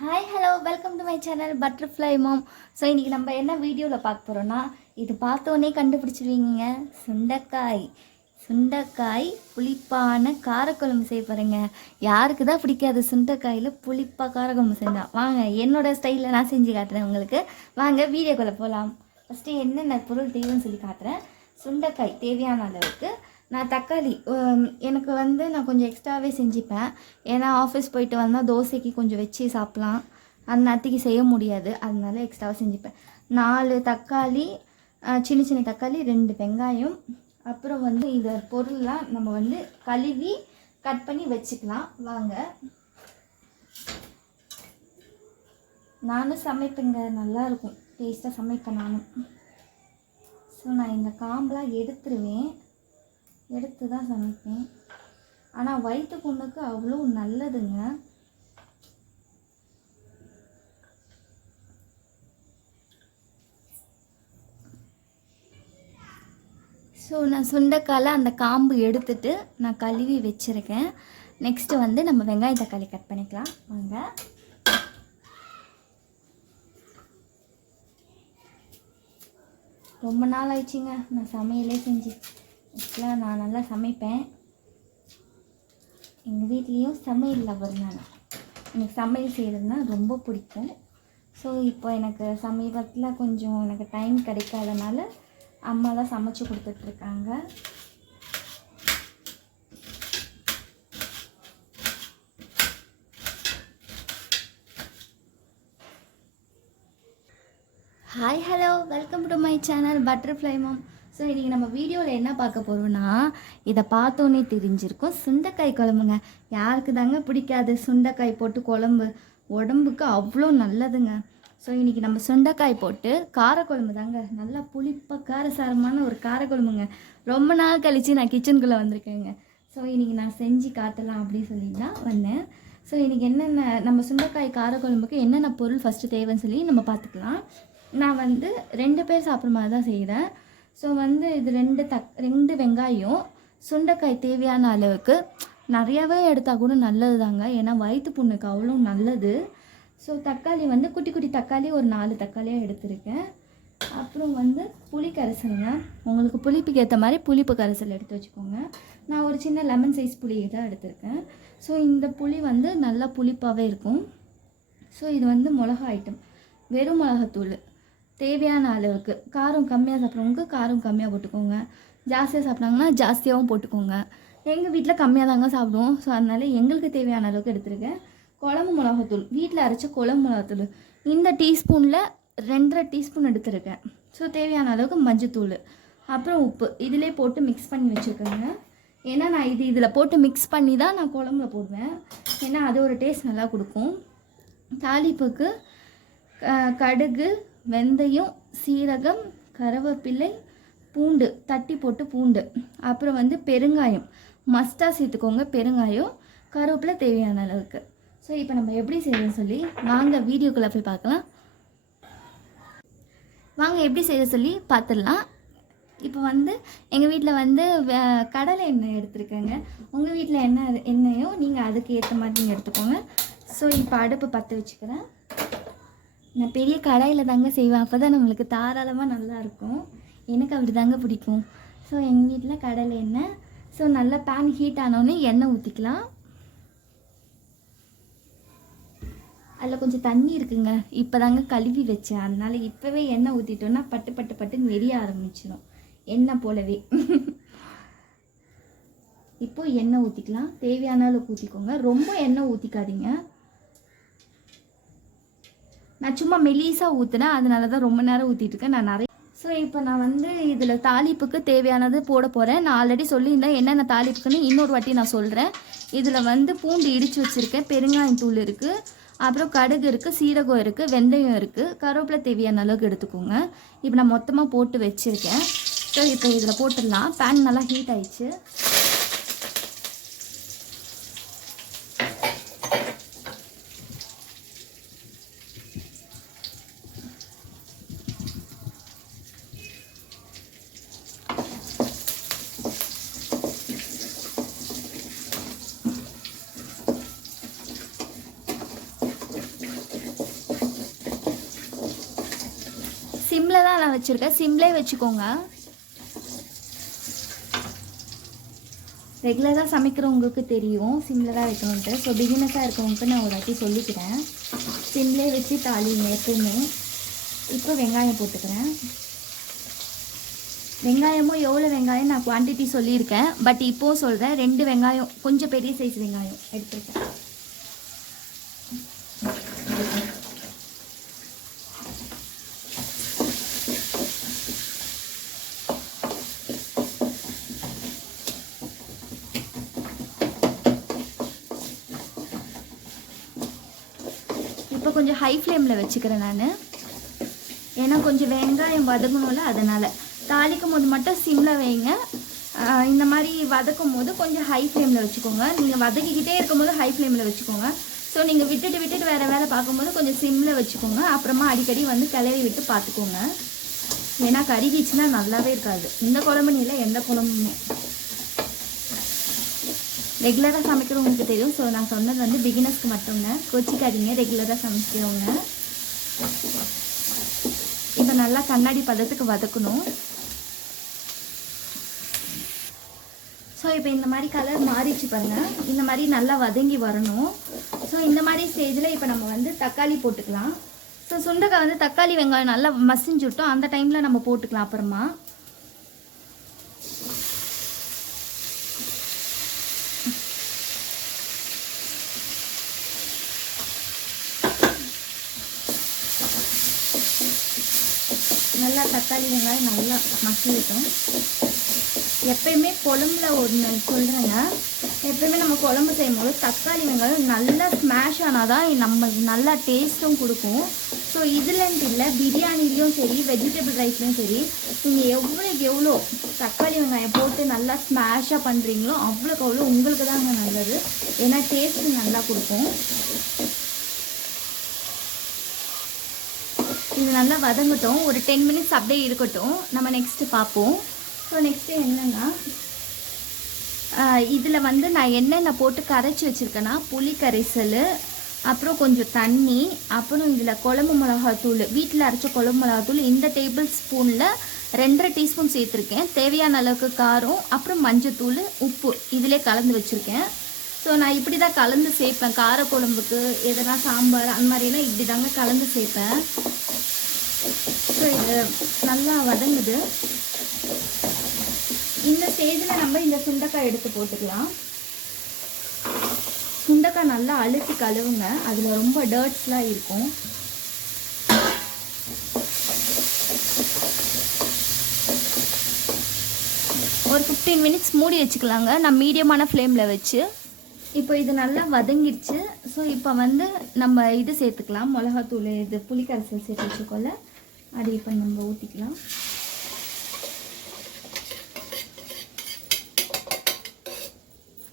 Hi hello welcome to my channel butterfly mom. So இன்றைக்கி நம்ம என்ன வீடியோவில் பார்க்க போகிறோன்னா, இது பார்த்தோன்னே கண்டுபிடிச்சிருவீங்க, சுண்டைக்காய் புளிப்பான காரக்குழம்பு செய்ய போகிறேங்க. யாருக்கு தான் பிடிக்காது சுண்டைக்காயில் புளிப்பாக காரக்குழம்பு செஞ்சால்? வாங்க என்னோடய ஸ்டைலில் நான் செஞ்சு காட்டுறேன் உங்களுக்கு. வாங்க வீடியோக்குள்ளே போகலாம். ஃபஸ்ட்டு என்னென்ன பொருள் தேவைன்னு சொல்லி காட்டுறேன். சுண்டைக்காய் தேவையான அளவுக்கு. நான் தக்காளி எனக்கு நான் கொஞ்சம் எக்ஸ்ட்ராவே செஞ்சுப்பேன். ஏன்னா ஆஃபீஸ் போயிட்டு வந்தால் தோசைக்கு கொஞ்சம் வச்சு சாப்பிட்லாம், அந்த நேரத்துக்கு செய்ய முடியாது, அதனால எக்ஸ்ட்ராவாக செஞ்சுப்பேன். 4 தக்காளி, சின்ன சின்ன தக்காளி, 2 வெங்காயம். அப்புறம் இந்த பொருள்லாம் நம்ம கழுவி கட் பண்ணி வச்சுக்கலாம். வாங்க, நானும் சமைப்பேங்க, நல்லாயிருக்கும், டேஸ்ட்டாக சமைப்பேன் நானும். ஸோ நான் இந்த காம்பெலாம் எடுத்துருவேன், எடுத்து தான் சமைப்பேன். ஆனால் வயிற்று புண்ணுக்கு அவ்வளோ நல்லதுங்க. ஸோ நான் சுண்டைக்காயில் அந்த காம்பு எடுத்துட்டு நான் கழுவி வச்சுருக்கேன். நெக்ஸ்ட்டு நம்ம வெங்காயம் தக்காளி கட் பண்ணிக்கலாம். வாங்க, ரொம்ப நாள் ஆயிடுச்சுங்க நான் சமையலே செஞ்சு. ஆக்சுவலாக நான் நல்லா சமைப்பேன். எங்கள் வீட்லேயும் சமையல் லவர் நான். எனக்கு சமையல் செய்கிறதுனா ரொம்ப பிடிக்கும். ஸோ இப்போ எனக்கு சமீபத்தில் கொஞ்சம் எனக்கு டைம் கிடைக்காதனால அம்மா தான் சமைச்சு கொடுத்துட்ருக்காங்க. Hi hello welcome to my channel butterfly mom. So இன்றைக்கி நம்ம வீடியோவில் என்ன பார்க்க போகிறோன்னா, இதை பார்த்தோன்னே தெரிஞ்சிருக்கும், சுண்டைக்காய் குழம்புங்க. யாருக்கு தாங்க பிடிக்காது சுண்டைக்காய் போட்டு குழம்பு? உடம்புக்கு அவ்வளோ நல்லதுங்க. ஸோ இன்றைக்கி நம்ம சுண்டைக்காய் போட்டு காரக்குழம்பு தாங்க, நல்லா புளிப்பாக காரசாரமான ஒரு காரக்குழம்புங்க. ரொம்ப நாள் கழித்து நான் கிச்சனுக்குள்ளே வந்திருக்கேங்க. ஸோ இன்றைக்கி நான் செஞ்சு காட்டலாம் அப்படின்னு சொல்லி தான் வந்தேன். ஸோ இன்றைக்கி என்னென்ன நம்ம சுண்டைக்காய் காரக்குழம்புக்கு என்னென்ன பொருள் ஃபஸ்ட்டு தேவைன்னு சொல்லி நம்ம பார்த்துக்கலாம். நான் 2 பேர் சாப்பிட்ற மாதிரி தான் செய்கிறேன். ஸோ இது 2 வெங்காயம், சுண்டைக்காய் தேவையான அளவுக்கு. நிறையாவே எடுத்தால் கூட நல்லது தாங்க, ஏன்னா வயிற்று புண்ணுக்கு அவ்வளோ நல்லது. ஸோ தக்காளி குட்டி குட்டி தக்காளி ஒரு 4 தக்காளியாக எடுத்திருக்கேன். அப்புறம் புளி கரைசலுங்க, உங்களுக்கு புளிப்புக்கு ஏற்ற மாதிரி புளிப்பு கரைசல் எடுத்து வச்சுக்கோங்க. நான் ஒரு சின்ன லெமன் சைஸ் புளி தான் எடுத்திருக்கேன். ஸோ இந்த புளி நல்லா புளிப்பாகவே இருக்கும். ஸோ இது மிளகா ஐட்டம், வெறும் மிளகாத்தூள் தேவையான அளவுக்கு. காரம் கம்மியாக சாப்பிட்றவங்க காரம் கம்மியாக போட்டுக்கோங்க, ஜாஸ்தியாக சாப்பிட்றாங்கன்னா ஜாஸ்தியாகவும் போட்டுக்கோங்க. எங்கள் வீட்டில் கம்மியாக தாங்க சாப்பிடுவோம். ஸோ அதனால் எங்களுக்கு தேவையான அளவுக்கு எடுத்துருக்கேன். குழம்பு மிளகாத்தூள், வீட்டில் அரைச்ச குழம்பு மிளகாத்தூள் இந்த டீஸ்பூனில் 2.5 டீஸ்பூன் எடுத்துருக்கேன். ஸோ தேவையான அளவுக்கு மஞ்சத்தூள், அப்புறம் உப்பு இதிலே போட்டு மிக்ஸ் பண்ணி வச்சுருக்கேங்க. ஏன்னா நான் இதில் போட்டு மிக்ஸ் பண்ணி தான் நான் குழம்புல போடுவேன், ஏன்னா அது ஒரு டேஸ்ட் நல்லா கொடுக்கும். தாளிப்புக்கு கடுகு, வெந்தயம், சீரகம், கருவேப்பிலை, பூண்டு தட்டி போட்டு பூண்டு, அப்புறம் பெருங்காயம் மஸ்ட்டாக சேர்த்துக்கோங்க, பெருங்காயம், கருவேப்பிலை தேவையான அளவுக்கு. ஸோ இப்போ நம்ம எப்படி செய்யணும்னு சொல்லி வாங்க வீடியோக்குள்ளே போய் பார்க்கலாம். வாங்க எப்படி செய்ய சொல்லி பார்த்துடலாம். இப்போ எங்கள் வீட்டில் கடலை எண்ணெய் எடுத்துருக்கேங்க. உங்கள் வீட்டில் என்ன எண்ணெயோ நீங்கள் அதுக்கு ஏற்ற மாதிரி நீங்கள் எடுத்துக்கோங்க. ஸோ இப்போ அடுப்பு பற்ற வச்சுக்கிறேன். நான் பெரிய கடாயில் தாங்க செய்வேன், அப்போ தான் நம்மளுக்கு தாராளமாக நல்லாயிருக்கும். எனக்கு அப்படி தாங்க பிடிக்கும். ஸோ எங்கள் வீட்டில் கடலை எண்ணெய். ஸோ நல்லா பேன் ஹீட் ஆனோடனே எண்ணெய் ஊற்றிக்கலாம். அதில் கொஞ்சம் தண்ணி இருக்குங்க, இப்போ தாங்க கழுவி வச்சேன், அதனால் இப்போவே எண்ணெய் ஊற்றிட்டோன்னா பட்டு பட்டு பட்டுன்னு வெடிய ஆரம்பிச்சிடும், எண்ணெய் போலவே. இப்போது எண்ணெய் ஊற்றிக்கலாம், தேவையான அளவுக்கு ஊற்றிக்கோங்க, ரொம்ப எண்ணெய் ஊற்றிக்காதீங்க. நான் சும்மா மெலிசாக ஊற்றினேன், அதனால தான் ரொம்ப நேரம் ஊற்றிட்டுருக்கேன் நான் நிறைய. ஸோ இப்போ நான் இதில் தாளிப்புக்கு தேவையானது போட போகிறேன். நான் ஆல்ரெடி சொல்லியிருந்தேன் என்னென்ன தாளிப்புக்குன்னு, இன்னொரு வாட்டி நான் சொல்கிறேன். இதில் பூண்டு இடித்து வச்சுருக்கேன், பெருங்காயம் தூள் இருக்குது, அப்புறம் கடுகு இருக்குது, சீரகம் இருக்குது, வெந்தயம் இருக்குது, கருவேப்பிலை தேவையான அளவுக்கு எடுத்துக்கோங்க. இப்போ நான் மொத்தமாக போட்டு வச்சுருக்கேன். ஸோ இப்போ இதில் போட்டுடலாம். பேன் நல்லா ஹீட் ஆயிடுச்சு. சிம்மில் தான் நான் வச்சுருக்கேன், சிம்லேயே வச்சுக்கோங்க. ரெகுலராக சமைக்கிறவங்களுக்கு தெரியும் சிம்மில் தான் வைக்கணுன்ட்டு. ஸோ பிகினஸாக இருக்கவங்களுக்கு நான் ஒரு வாட்டி சொல்லிக்கிறேன், சிம்லேயே வச்சு தாளிங்க எப்பவுமே. இப்போ வெங்காயம் போட்டுக்கிறேன். வெங்காயமும் எவ்வளோ வெங்காயம் நான் குவான்டிட்டி சொல்லியிருக்கேன், பட் இப்போது சொல்கிறேன். 2 வெங்காயம், கொஞ்சம் பெரிய சைஸ் வெங்காயம் எடுத்துருக்கேன். இப்போ கொஞ்சம் ஹை ஃப்ளேமில் வச்சுக்கிறேன் நான், ஏன்னா கொஞ்சம் வெங்காயம் வதங்கணும்ல, அதனால். தாளிக்கும் போது மட்டும் சிம்மில் வைங்க. இந்த மாதிரி வதக்கும் போது கொஞ்சம் ஹை ஃப்ளேமில் வச்சுக்கோங்க. நீங்கள் வதக்கிக்கிட்டே இருக்கும் போது ஹை ஃப்ளேமில் வச்சுக்கோங்க. ஸோ நீங்கள் விட்டுட்டு வேறு வேலை பார்க்கும்போது கொஞ்சம் சிம்மில் வச்சுக்கோங்க. அப்புறமா அடிக்கடி வந்து கிளறி விட்டு பார்த்துக்கோங்க, ஏன்னா கருகிச்சுன்னா நல்லாவே இருக்காது. இந்த குழம்புன்னு இல்லை, எந்த குழம்புமே. ரெகுலராக சமைக்கிறவங்களுக்கு தெரியும். ஸோ நான் சொன்னது வந்து பிகினர்ஸ்க்கு மட்டும்ங்க, கொச்சிக்காதீங்க ரெகுலராக சமைக்கிறவங்க. இப்போ நல்லா கண்ணாடி பதத்துக்கு வதக்கணும். ஸோ இப்போ இந்த மாதிரி கலர் மாறிச்சு பாருங்கள், இந்த மாதிரி நல்லா வதங்கி வரணும். ஸோ இந்த மாதிரி ஸ்டேஜில் இப்போ நம்ம வந்து தக்காளி போட்டுக்கலாம். ஸோ சுண்டைக்காய் வந்து தக்காளி வெங்காயம் நல்லா மசிஞ்சுட்டோம், அந்த டைமில் நம்ம போட்டுக்கலாம். அப்புறமா நல்லா தக்காளி வெங்காயம் நல்லா மசிவிட்டோம். எப்பயுமே குழம்புல ஒன்று சொல்கிறேங்க, எப்பயுமே நம்ம குழம்பு செய்யும் போது தக்காளி வெங்காயம் நல்லா ஸ்மாஷ் ஆனால் தான் நம்ம நல்லா டேஸ்ட்டும் கொடுக்கும். ஸோ இதுலன்ட்டு இல்லை, பிரியாணிலையும் சரி வெஜிடபிள் ரைஸ்லையும் சரி, நீங்கள் எவ்வளோக்கு எவ்வளோ தக்காளி வெங்காயம் போட்டு நல்லா ஸ்மாஷாக பண்ணுறீங்களோ அவ்வளோக்கு அவ்வளோ உங்களுக்கு தாங்க நல்லது, ஏன்னா டேஸ்ட்டு நல்லா கொடுக்கும். இது நல்லா வதங்கட்டும், ஒரு 10 மினிட்ஸ் அப்படியே இருக்கட்டும், நம்ம நெக்ஸ்ட்டு பார்ப்போம். ஸோ நெக்ஸ்ட்டு என்னென்னா, இதில் வந்து நான் என்னென்ன போட்டு கரைச்சி வச்சுருக்கேன்னா, புளி கரைசல், அப்புறம் கொஞ்சம் தண்ணி, அப்புறம் இதில் குழம்பு மிளகாத்தூள், வீட்டில் அரைச்ச குழம்பு மிளகாத்தூள் இந்த டேபிள் ஸ்பூனில் 2.5 டீஸ்பூன் சேர்த்துருக்கேன். தேவையான அளவுக்கு காரம், அப்புறம் மஞ்சத்தூள், உப்பு இதிலே கலந்து வச்சுருக்கேன். ஸோ நான் இப்படி தான் கலந்து சேர்ப்பேன், காரக்குழம்புக்கு எதனா சாம்பார் அந்த மாதிரிலாம் இப்படி தாங்க கலந்து சேர்ப்பேன். ஸோ இது நல்லா வதங்குது. இந்த ஸ்டேஜில் நம்ம இந்த சுண்டைக்காய் எடுத்து போட்டுக்கலாம். சுண்டைக்காய் நல்லா அழுத்தி கழுவுங்க, அதில் ரொம்ப டர்ட்ஸ்லாம் இருக்கும். ஒரு 15 மினிட்ஸ் மூடி வச்சுக்கலாங்க, நான் மீடியமான ஃப்ளேமில் வச்சு. இப்போ இது நல்லா வதங்கிடுச்சு. ஸோ இப்போ வந்து நம்ம இது சேர்த்துக்கலாம், மிளகாத்தூள், இது புளிக்கரைசல் சேர்த்து வச்சுக்கோல, அது இப்போ நம்ம ஊற்றிக்கலாம்.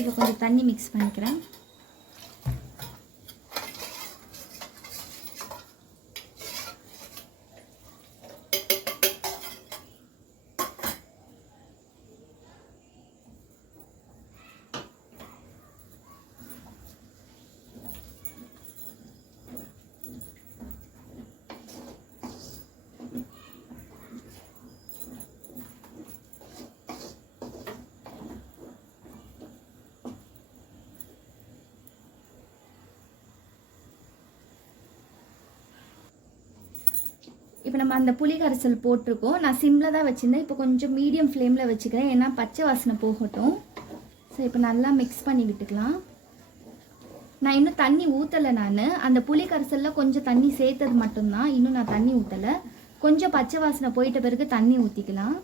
இதை கொஞ்சம் தண்ணி மிக்ஸ் பண்ணிக்கிறேன். இப்போ நம்ம அந்த புளி கரைசல் போட்டிருக்கோம், நான் சிம்மில் தான் வச்சுருந்தேன், இப்போ கொஞ்சம் மீடியம் ஃப்ளேமில் வச்சுக்கிறேன், ஏன்னா பச்சை வாசனை போகட்டும். ஸோ இப்போ நல்லா மிக்ஸ் பண்ணி விட்டுக்கலாம். நான் இன்னும் தண்ணி ஊற்றலை, நான் அந்த புளி கரைசலில் கொஞ்சம் தண்ணி சேர்த்தது மட்டும்தான், இன்னும் நான் தண்ணி ஊற்றலை. கொஞ்சம் பச்சை வாசனை போயிட்ட பிறகு தண்ணி ஊற்றிக்கலாம்.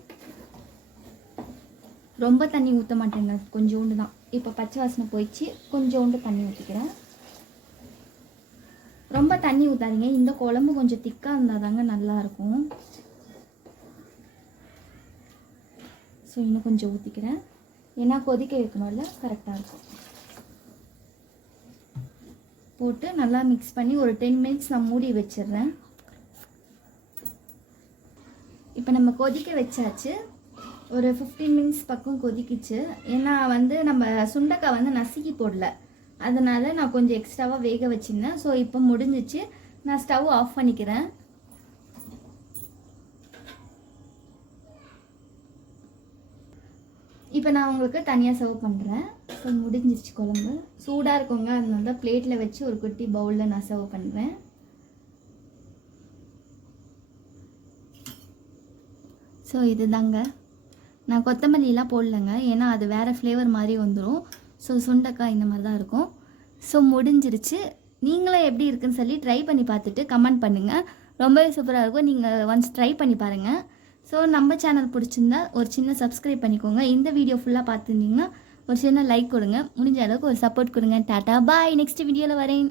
ரொம்ப தண்ணி ஊற்ற மாட்டேங்க, கொஞ்சோண்டு தான். இப்போ பச்சை வாசனை போயிடுச்சு, கொஞ்சோண்டு தண்ணி ஊற்றிக்கிறேன். ரொம்ப தண்ணி ஊற்றாதீங்க, இந்த குழம்பு கொஞ்சம் திக்காக இருந்தால் தாங்க நல்லாயிருக்கும். ஸோ இன்னும் கொஞ்சம் ஊற்றிக்கிறேன், ஏன்னா கொதிக்க வைக்கணும்ல, கரெக்டாக இருக்கும். போட்டு நல்லா மிக்ஸ் பண்ணி ஒரு 10 மினிட்ஸ் நான் மூடி வச்சிடுறேன். இப்போ நம்ம கொதிக்க வச்சாச்சு, ஒரு 15 மினிட்ஸ் பக்கம் கொதிக்குச்சு. ஏன்னா வந்து நம்ம சுண்டைக்காய் வந்து நசுக்கி போடல, அதனால் நான் கொஞ்சம் எக்ஸ்ட்ராவாக வேக வச்சுருந்தேன். ஸோ இப்போ முடிஞ்சிச்சு, நான் ஸ்டவ் ஆஃப் பண்ணிக்கிறேன். நான் உங்களுக்கு தனியாக சர்வ் பண்ணுறேன். ஸோ முடிஞ்சிருச்சு குழம்பு. சூடாக இருக்குங்க, அதனால தான் பிளேட்டில் வச்சு ஒரு குட்டி பவுலில் நான் சர்வ் பண்ணுறேன். ஸோ இது தாங்க, நான் கொத்தமல்லிலாம் போடலைங்க, ஏன்னா அது வேறு ஃப்ளேவர் மாதிரி வந்துடும். ஸோ சுண்டைக்காய் இந்த மாதிரி தான் இருக்கும். ஸோ முடிஞ்சிருச்சு. நீங்களும் எப்படி இருக்குன்னு சொல்லி ட்ரை பண்ணி பார்த்துட்டு கமெண்ட் பண்ணுங்கள். ரொம்பவே சூப்பராக இருக்கும். நீங்கள் ஒன்ஸ் ட்ரை பண்ணி பாருங்கள். ஸோ நம்ம சேனல் பிடிச்சிருந்தா ஒரு சின்ன சப்ஸ்கிரைப் பண்ணிக்கோங்க. இந்த வீடியோ ஃபுல்லாக பார்த்துருந்தீங்கன்னா ஒரு சின்ன லைக் கொடுங்க. முடிஞ்ச அளவுக்கு ஒரு சப்போர்ட் கொடுங்க. டாட்டா பாய். நெக்ஸ்ட் வீடியோவில் வரேன்.